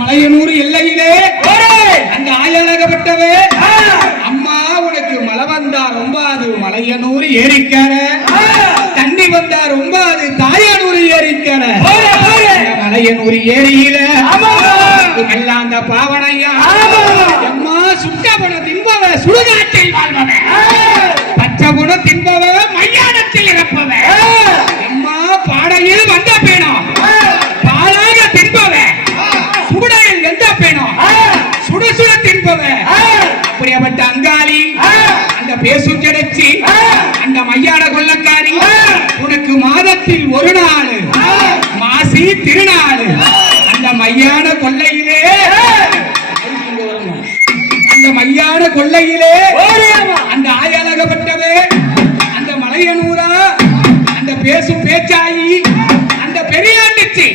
மலையனூர் எல்லையிலே அந்த ஆயழகப்பட்டவே அம்மா உனக்கு மழை வந்தா ரொம்ப அது மலையனூர் ஏரிக்கர, தண்ணி வந்தா ரொம்ப அது தாயனூர் ஏரிக்கர. மலையனூர் ஏரியில எல்லாம் அந்த பாவனையா அம்மா சுட்ட குணம் தின்பவ சுடுகாட்டில் வாழ்பவ, பச்சை குணம் தின்பவ மையானத்தில் இறப்பவ, அம்மா பாடையில் வந்த பேணம் பாலாக தின்பவ, சுடையில் எந்த பேணம் சுட சுட தின்பவ. அப்படியாப்பட்ட அங்காளி அந்த பேசு கிடைச்சி அந்த மையாட கொள்ளக்காரி உனக்கு மாதத்தில் ஒரு நாள் மாசி திருநாள் அந்த மையான கொள்ளையிலே, அந்த மையான கொள்ளையிலே அந்த ஆயழகப்பட்டவே அந்த மலையனூரா அந்த பேசும் பேச்சாயி அந்த பெரியாண்டிச்சு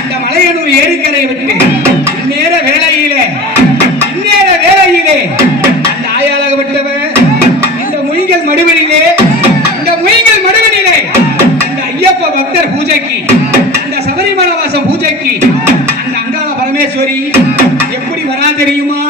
அந்த மலையனூர் ஏரிக்கரை விட்டு இந்நேர வேளையிலே அந்த ஆயழகப்பட்டவே இந்த முயங்கள் மடுவனிலே அந்த ஐயப்ப பக்தர் பூஜைக்கு அந்த சபரிமலை வாசம் பூஜைக்கு அந்த அங்காள பரமேஸ்வரி எப்படி வரா தெரியுமா?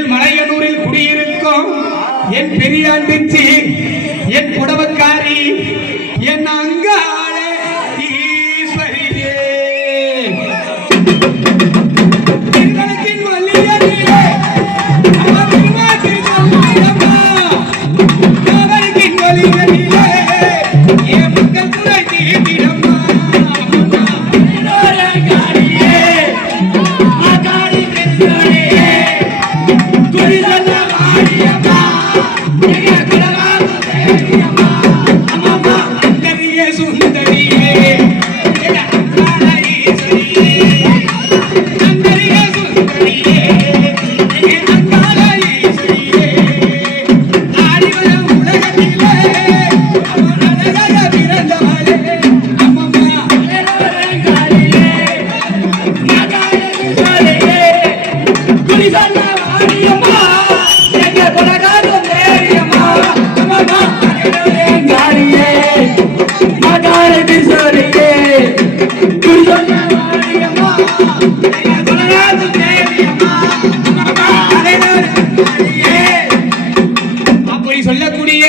மேல்மலையனூரில் குடியிருக்கும் என் பெரியாண்டிச்சி, என் புடவக்காரி, என் அங்காள ஈஸ்வரியே. திருமணத்தின் வலியதிலே அம்மா திருமாத்தின் வலியம்மா, அவனுக்கின் வலியதிலே என் மக்கள் துறை தீர்த்திடம்மா. அப்படி சொல்லக்கூடிய